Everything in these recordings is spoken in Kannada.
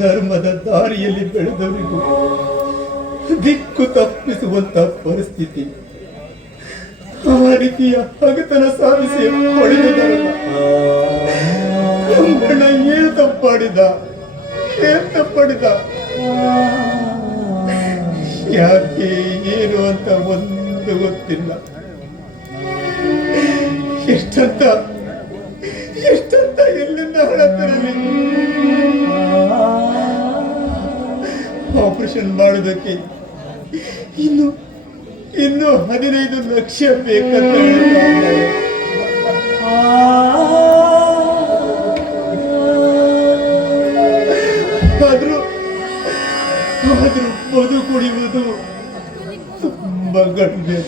ಧರ್ಮದ ದಾರಿಯಲ್ಲಿ ಬೆಳೆದವರಿಗೂ ದಿಕ್ಕು ತಪ್ಪಿಸುವಂತ ಪರಿಸ್ಥಿತಿ. ಆ ರೀತಿಯ ಹಗತನ ಸಾಧಿಸಿ ಹೊಡೆದುದರಲ್ಲ. ನಮ್ಮಣ್ಣ ಏನು ತಪ್ಪಾಡಿದ, ಯಾಕೆ ಏನು ಅಂತ ಒಂದು ಗೊತ್ತಿಲ್ಲ. ಎಷ್ಟಂತ ಎಲ್ಲಿಂದ ಹಣ ತರಲಿ? ಆಪರೇಷನ್ ಮಾಡೋದಕ್ಕೆ ಇನ್ನು 15 ಲಕ್ಷ ಬೇಕಂತ ಹೇಳ್ತಾರೆ. ಆದ್ರೂ ಮಧು ಕುಡಿಯುವುದು ತುಂಬಾ ಗಂಭೀರ.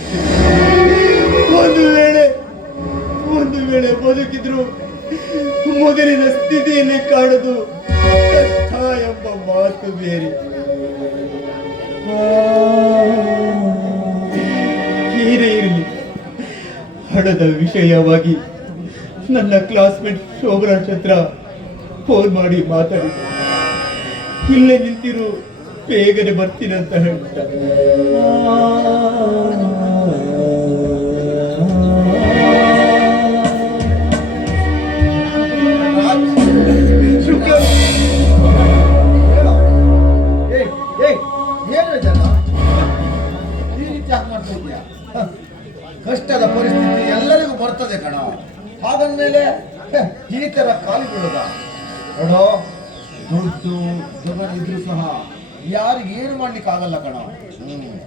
ಒಂದು ವೇಳೆ ಬದುಕಿದ್ರು ಮೊದಲಿನ ಸ್ಥಿತಿಯಲ್ಲಿ ಕಾಣೋದು ಕಷ್ಟ ಎಂಬ ಮಾತು ಬೇರೆ. ಏನೇ ಇರಲಿ, ಹಣದ ವಿಷಯವಾಗಿ ನನ್ನ ಕ್ಲಾಸ್ಮೇಟ್ ಶೋಭರಾಜ್ ಹತ್ರ ಫೋನ್ ಮಾಡಿ ಮಾತಾಡಿದೆ. ಇಲ್ಲೇ ನಿಂತಿರು, ಬೇಗನೆ ಬರ್ತೀನಂತ ಹೇಳ್ತಾರೆ. ಕಷ್ಟದ ಪರಿಸ್ಥಿತಿ ಎಲ್ಲರಿಗೂ ಬರ್ತದೆ ಕಣ. ಹಾಗಂದ್ಮೇಲೆ ಈ ತರ ಕಾಲಿ ಬಿಡೋದ? ನೋಡೋ, ದುಡ್ಡು ಜಗಳ ಇದ್ರು ಸಹ ಯಾರಿಗೆ ಏನು ಮಾಡ್ಲಿಕ್ಕೆ ಆಗಲ್ಲ ಕಣ.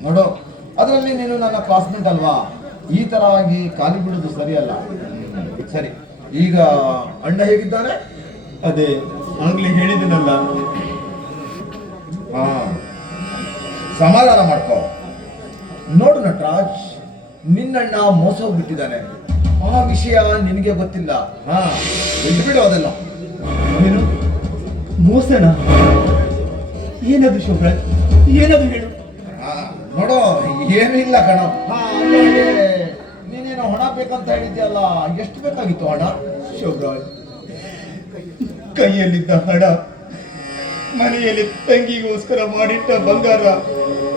ನೋಡೋ, ಅದರಲ್ಲಿ ನೀನು ನನ್ನ ಕ್ಲಾಸ್ಮೇಟ್ ಅಲ್ವಾ, ಈ ತರ ಆಗಿ ಖಾಲಿ ಬಿಡೋದು ಸರಿಯಲ್ಲ. ಸರಿ, ಈಗ ಅಣ್ಣ ಹೇಗಿದ್ದಾನೆ? ಅದೇ ಆಗ್ಲೇ ಹೇಳಿದನಲ್ಲ. ಸಮಾಧಾನ ಮಾಡ್ಕೋ. ನೋಡು ನಟರಾಜ್, ನಿನ್ನಣ್ಣ ಮೋಸ ಹೋಗ್ಬಿಟ್ಟಿದ್ದಾನೆ. ಆ ವಿಷಯ ನಿನಗೆ ಗೊತ್ತಿಲ್ಲ. ಬಿಡು ಅದೆಲ್ಲ. ಏನು ಮೋಸನ? ಏನದು ಶೋಭರಾಜ್, ಏನದು ಹೇಳು. ನೋಡೋ, ಏನು ಇಲ್ಲ ಕಣ. ನೀನೇನೋ ಹಣ ಬೇಕಂತ ಹೇಳಿದ್ಯಲ್ಲ, ಎಷ್ಟು ಬೇಕಾಗಿತ್ತು ಹಣ? ಶೋಭರಾಜ್, ಕೈಯಲ್ಲಿದ್ದ ಹಣ, ಮನೆಯಲ್ಲಿ ತಂಗಿಗೋಸ್ಕರ ಮಾಡಿಟ್ಟ ಬಂಗಾರ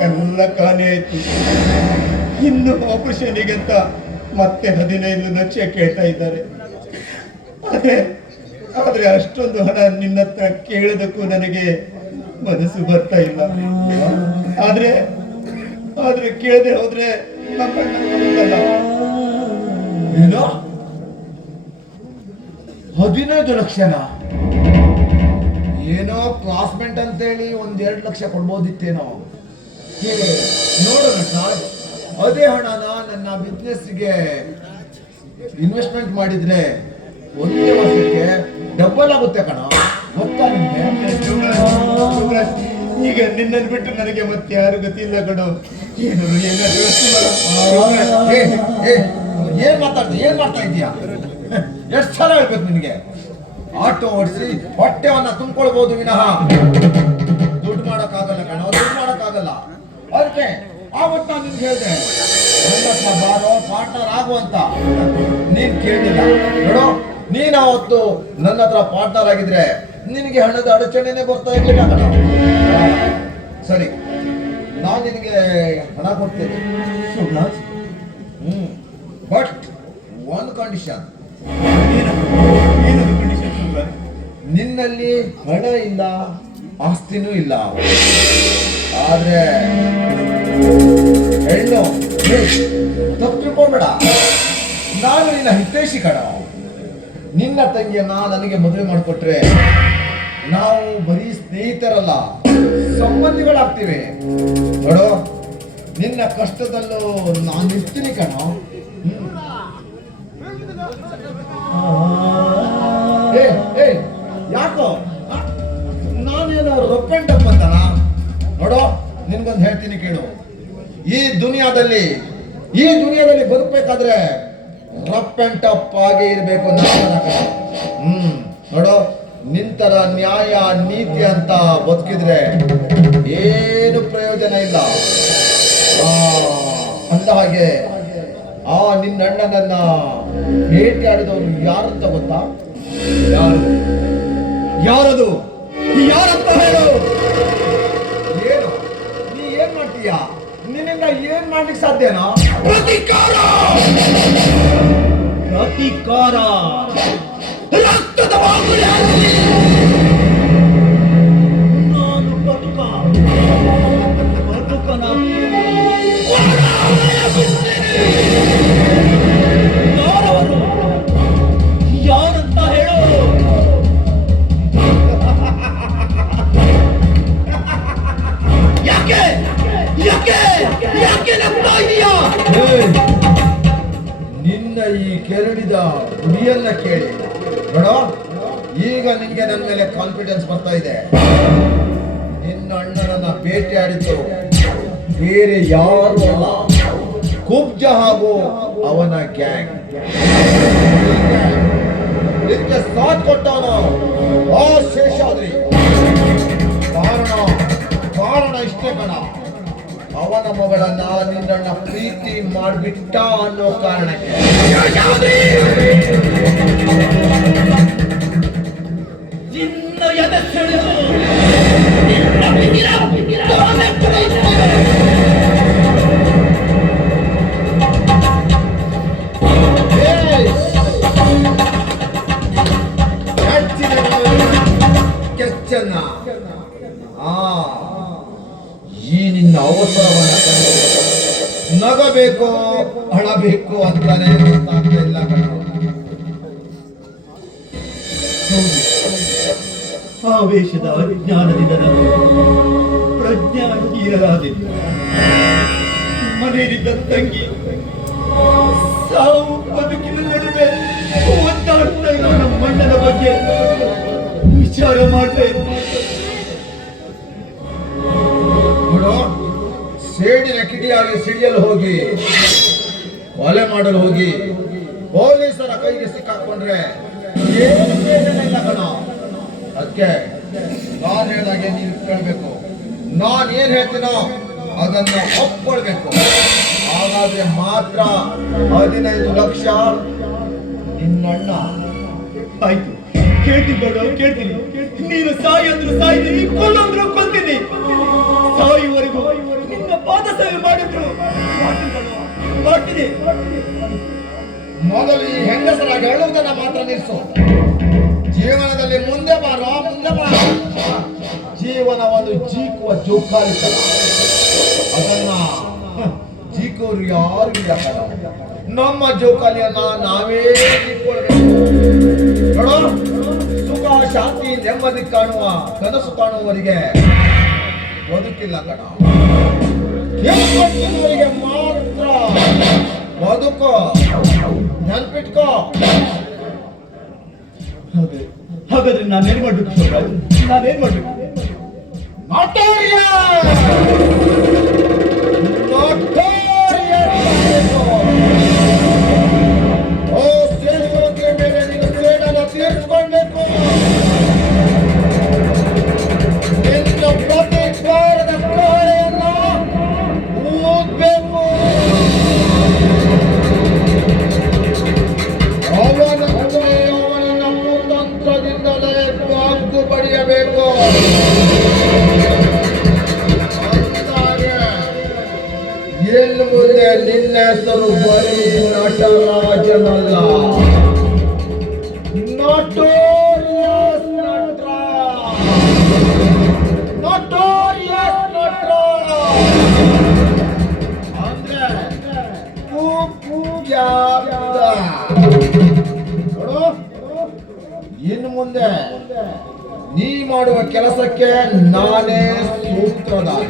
ಎಲ್ಲ ಖಾಲಿ ಆಯ್ತು. ಇನ್ನು ಆಪರೇಷನ್ಗೆ ಅಂತ ಮತ್ತೆ 15 ಲಕ್ಷ ಕೇಳ್ತಾ ಇದ್ದಾರೆ. ಆದ್ರೆ ಅಷ್ಟೊಂದು ಹಣ ನಿನ್ನ ಹತ್ರ ಕೇಳೋದಕ್ಕೂ ನನಗೆ ಮನಸ್ಸು ಬರ್ತಾ ಇಲ್ಲ. ಆದ್ರೆ ಕೇಳದೆ ಹೋದ್ರೆ ನಮ್ಮಣ್ಣ ಏನೋ 15 ಲಕ್ಷನ? ಏನೋ ಕ್ಲಾಸ್ಮೇಟ್ ಅಂತೇಳಿ 1-2 ಲಕ್ಷ ಕೊಡ್ಬೋದಿತ್ತೇನೋ. ನೋಡೋಣ ಸರ್, ಅದೇ ಹಣನ ನನ್ನ ಬಿಸ್ನೆಸ್ಗೆ ಇನ್ವೆಸ್ಟ್ಮೆಂಟ್ ಮಾಡಿದ್ರೆ ಒಂದೇ ವರ್ಷಕ್ಕೆ ಡಬಲ್ ಆಗುತ್ತೆ ಕಣ. ಗೊತ್ತಾ ನಿಮ್ಗೆ? ಈಗ ನಿನ್ನನ್ನು ಬಿಟ್ಟು ನನಗೆ ಮತ್ತೆ ಯಾರು ಗತಿ ಇಲ್ಲ ಕಣೋ. ಏನ್ ಮಾಡ್ತಾ ಇದೀಯಾ? ಎಷ್ಟು ಸಲ ಹೇಳ್ಬೇಕು ನಿನಗೆ? ಆಟೋ ಓಡಿಸಿ ಹೊಟ್ಟೆವನ್ನ ತುಂಬಿಕೊಳ್ಬಹುದು ವಿನಃ ದುಡ್ಡು ಮಾಡೋಕ್ಕಾಗಲ್ಲ ಕಣ, ದುಡ್ಡು ಮಾಡೋಕ್ಕಾಗಲ್ಲ. ಅದಕ್ಕೆ ಆವತ್ತು ನಾನು ನಿನ್ಗೆ ಹೇಳಿದೆ, ಬಾರೋ ಪಾರ್ಟ್ನರ್ ಆಗುವಂತ. ನೀನ್ ಕೇಳಿಲ್ಲ. ನೋಡು, ನೀನ್ ಅವತ್ತು ನನ್ನ ಹತ್ರ ಪಾರ್ಟ್ನರ್ ಆಗಿದ್ರೆ ನಿನಗೆ ಹಣದ ಅಡಚಣೆನೆ ಬರ್ತಾ ಇರ್ಲಿಲ್ಲ ಕಣ. ಸರಿ, ನಾನು ನಿನಗೆ ಹಣ ಕೊಡ್ತೇನೆ, ಬಟ್ ಒಂದು ಕಂಡೀಷನ್. ನಿನ್ನಲ್ಲಿ ಹಣ ಇಲ್ಲ, ಆಸ್ತಿನೂ ಇಲ್ಲ, ಆದ್ರೆ ಹೆಣ್ಣು ತಪ್ಪು ತಿಳ್ಕೊಬೇಡ. ನಾನು ನಿನ್ನ ಹಿತೈಷಿ ಕಣ. ನಿನ್ನ ತಂಗಿಯನ್ನ ನನಗೆ ಮದುವೆ ಮಾಡಿಕೊಟ್ರೆ ನಾವು ಬರೀ ಸ್ನೇಹಿತರಲ್ಲ, ಸಂಬಂಧಿಗಳಾಗ್ತೀವಿ. ನೋಡು, ನಿನ್ನ ಕಷ್ಟದಲ್ಲೂ ನಾನು ಇರ್ತೀನಿ ಕಣ. ಯಾಕೋ ನಾನೇನೋ ರೊಪ್ಪೆಂಟಪ್ ಅಂತನ? ನೋಡೋ, ನಿನ್ಗೊಂದು ಹೇಳ್ತೀನಿ ಕೇಳು. ಈ ದುನಿಯಾದಲ್ಲಿ ಬದುಕಬೇಕಾದ್ರೆ ರಫ್ ಅಂಡ್ ಟಫ್ ಆಗಿ ಇರಬೇಕು. ನೋಡೋ, ನಿಂತರ ನ್ಯಾಯ ನೀತಿ ಅಂತ ಬದುಕಿದ್ರೆ ಏನು ಪ್ರಯೋಜನ ಇಲ್ಲ. ಅಂದ ಹಾಗೆ ನಿನ್ನ ಅಣ್ಣನನ್ನ ಭೇಟಿ ಆಡಿದವನು ಯಾರಂತ ಗೊತ್ತಾ? ಯಾರದು? ಯಾರಂತ ಹೇಳು. ಏನು ನೀ ಏನ್ ಮಾಡ್ತೀಯ? ನಿನ್ನಿಂದ ಏನ್ ಮಾಡ್ಲಿಕ್ಕೆ ಸಾಧ್ಯನಾ? ಪ್ರತಿಕಾರ ಪ್ರತಿಕಾರ ರಕ್ತದ ಬಾಗುಲಿ ಹಾಕಿ ನಾನು ಬದುಕನ ಯಾರವರು? ಯಾರಂತ ಹೇಳು. ಯಾಕೆ ಯಾಕೆ ಯಾಕೆ ನಗ್ತಾ ಇದೀಯಾ? ನಿನ್ನ ಈ ಕೆರಳಿದ ಗುಡಿಯನ್ನ ಕೇಳಿ ನೋಡ, ಈಗ ನಿನ್ಗೆ ನನ್ನ ಮೇಲೆ ಕಾನ್ಫಿಡೆನ್ಸ್ ಬರ್ತಾ ಇದೆ. ನಿನ್ನ ಅಣ್ಣನನ್ನ ಬೇಟೆಯಾಡಿದ್ದು ಬೇರೆ ಯಾರು ಅಲ್ಲ, ಕುಬ್ಜ ಹಾಗೂ ಅವನ ಗ್ಯಾಂಗ್. ನಿನ್ಗೆ ಸಾಥ್ ಕೊಟ್ಟವನು ಆ ಶೇಷಾದ್ರಿ. ಕಾರಣ ಇಷ್ಟೇ ಕಣ, ಅವನ ಮಗಳನ್ನ ನಿನ್ನಣ್ಣ ಪ್ರೀತಿ ಮಾಡ್ಬಿಟ್ಟ ಅನ್ನೋ ಕಾರಣಕ್ಕೆ. ನಿನ್ನ ಎದೆ ಸೆಳೆದು ಕೆಚ್ಚನ್ನ ಈ ನಿನ್ನ ಅವಸರವನ್ನ ಕಂಡು ನಗಬೇಕು ಅಳಬೇಕು ಅಂತಾನೆ ಗೊತ್ತಾಗ್ತಾ ಇಲ್ಲ ಕಣ. ಆವೇಶದ ಅಜ್ಞಾನದಿಂದ ಪ್ರಜ್ಞಾಹೀನರಾದಿಲ್ಲ. ಮನೆಯಲ್ಲಿದ್ದ ತಂಗಿ ಸಾವು ಬದುಕಿನ ನಡುವೆ ಒದ್ದಾಡ್ತಾ ಇರೋ ನಮ್ಮ ಅಣ್ಣನ ಬಗ್ಗೆ ವಿಚಾರ ಮಾಡ್ತಾ ಇದ್ದೆ. ನೋಡು, ಸೇಡಿನ ಕಿಡಿಯಾಗಿ ಸಿಡಿಯಲು ಹೋಗಿ ಕೊಲೆ ಮಾಡಲು ಹೋಗಿ ಪೊಲೀಸರ ಕೈಗೆ ಸಿಕ್ಕಾಕೊಂಡ್ರೆ ಏನು ಪ್ರಯೋಜನ ಇಲ್ಲ ಕಣ. ಅದಕ್ಕೆ ನಾನು ಹೇಳಿದಾಗೆ ನೀವು ಕೇಳಬೇಕು. ನಾನು ಏನ್ ಹೇಳ್ತೀನೋ ಅದನ್ನ ಒಪ್ಕೊಳ್ಬೇಕು. ಹಾಗಾದ್ರೆ ಮಾತ್ರ 15 ಲಕ್ಷ ನಿನ್ನಣ್ಣ. ಆಯ್ತು, ಕೇಳ್ತೀನಿ ಬೇಡ ಕೇಳ್ತೀನಿ. ನೀನು ಸಾಯಿ ಅಂದ್ರು ಸಾಯ್ತೀನಿ, ಕೊಲ್ಲಂದ್ರು ಕೊಲ್ತೀನಿ. ಸಾಯುವವರೆಗೂ ನಿನ್ನ ಪಾದ ಸೇವೆ ಮಾಡಿದ್ರು ಮಾಡ್ತೀನಿ. ಮೊದಲು ಈ ಹೆಂಗಸರಾಗಿ ಹೇಳುವುದನ್ನ ಮಾತ್ರ ನಿಲ್ಲಿಸು. ಜೀವನದಲ್ಲಿ ಮುಂದೆ ಬಾರೋ, ಮುಂದೆ ಬಾರೋ. ಜೀವನ ಒಂದು ಜೀಕುವ ಜೋಕಾಲಿ ತರ. ಅದನ್ನ ಜೀಕೋರು ಯಾರು ಇಲ್ಲ ಕಣ. ನಮ್ಮ ಜೋಕಾಲಿಯನ್ನ ನಾವೇ ಜೀಕೊಳ್ಬೇಕು. ನೋಡೋ, ಸುಖ ಶಾಂತಿ ನೆಮ್ಮದಿ ಕಾಣುವ ಕನಸು ಕಾಣುವವರಿಗೆ ಬದುಕಿಲ್ಲ ಕಣ. ನೆಮ್ಮದಿಯವರಿಗೆ ಮಾತ್ರ ಬದುಕು. ನೆನ್ಪಿಟ್ಕೋ. ಹಾಗಾದ್ರೆ ನಾನೇನ್ ಮಾಡ್ಬೇಕು ಶಿವರಾಜ್? ನಾನೇನ್ ಮಾಡ್ಬೇಕು? ಮೇಲೆ ನೀನು ಸೇಡನ್ನು ತೀರಿಸಿಕೊಳ್ಬೇಕು. ನಿನ್ನ ಪ್ರತಿಕಾರದ ಕಾರ್ಯನ್ನ ಊದ್ಬೇಕು. ಅವನನ್ನ ಕುತಂತ್ರದಿಂದಲೇ ಬಾಗ್ದು ಬಡಿಯಬೇಕು. ಇನ್ನು ಮುಂದೆ ನಿನ್ನ ಹೆಸರು ಬರೀ ನಟರಾಜನಲ್ಲ, Notorious Natra! Notorious Natra! ಅಂದ್ರೆ ನೋಡು, ಇನ್ನು ಮುಂದೆ ನೀ ಮಾಡುವ ಕೆಲಸಕ್ಕೆ ನಾನೇ ಸೂತ್ರಧಾರಿ,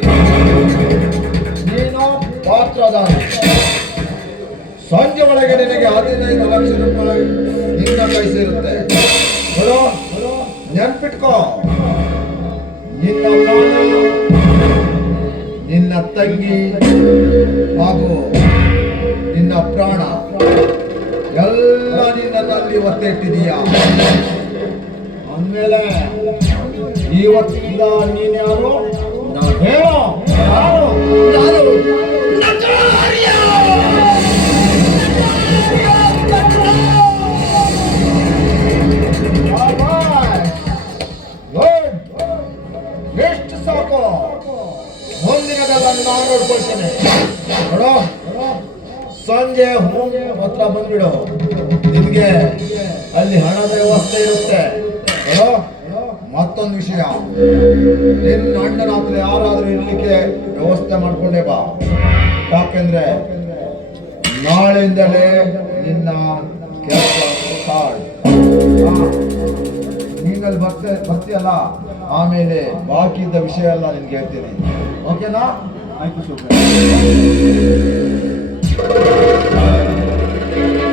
ನೀನು ಪಾತ್ರಧಾರಿ. ಸಂಜೆ ಒಳಗೆ ನಿನಗೆ 15 ಲಕ್ಷ ರೂಪಾಯಿ ನಿನ್ನ ಕೈ ಸೇರುತ್ತೆ. ನೆನ್ಪಿಟ್ಕೋ, ನಿನ್ನ ಮಾನ, ನಿನ್ನ ತಂಗಿ ಹಾಗೂ ನಿನ್ನ ಪ್ರಾಣ ಎಲ್ಲ ನಿನ್ನಲ್ಲಿ ಒತ್ತೆ ಇಟ್ಟಿದೀಯ. ಅಂದ್ಮೇಲೆ ಇವತ್ತಿಂದ ನೀನ್ ಯಾರು? ನಾನು ಹೇಳೋ ಯಾರು? Good. ಎಷ್ಟು ಸಾಕು, ಮುಂದಿನದೆಲ್ಲ ನಾನು ನೋಡ್ಕೊಳ್ತೇನೆ. ನೋಡೋ, ಸಂಜೆ ಹತ್ರ ಬಂದ್ಬಿಡು, ನಿನ್ಗೆ ಅಲ್ಲಿ ಹಣದ ವ್ಯವಸ್ಥೆ ಇರುತ್ತೆ. ನೋಡೋ, ಮತ್ತೊಂದು ವಿಷಯ, ನಿನ್ನ ಅಣ್ಣನ ಹತ್ರ ಯಾರಾದ್ರೂ ಇರ್ಲಿಕ್ಕೆ ವ್ಯವಸ್ಥೆ ಮಾಡ್ಕೊಂಡೇ ಬಾ. ಯಾಕೆಂದ್ರೆ ನಾಳೆಯಿಂದಲೇ ನಿನ್ನ ಕೆಲಸ ಸ್ಟಾರ್ಟ್. ನೀನಲ್ಲಿ ಬರ್ತೀಯಲ್ಲ, ಆಮೇಲೆ ಬಾಕಿ ಇದ್ದ ವಿಷಯ ಎಲ್ಲ ನಿನ್ಗೆ ಹೇಳ್ತೀನಿ. ಓಕೆನಾ? ಆಯ್ತು ಶಿವಪ್ಪ.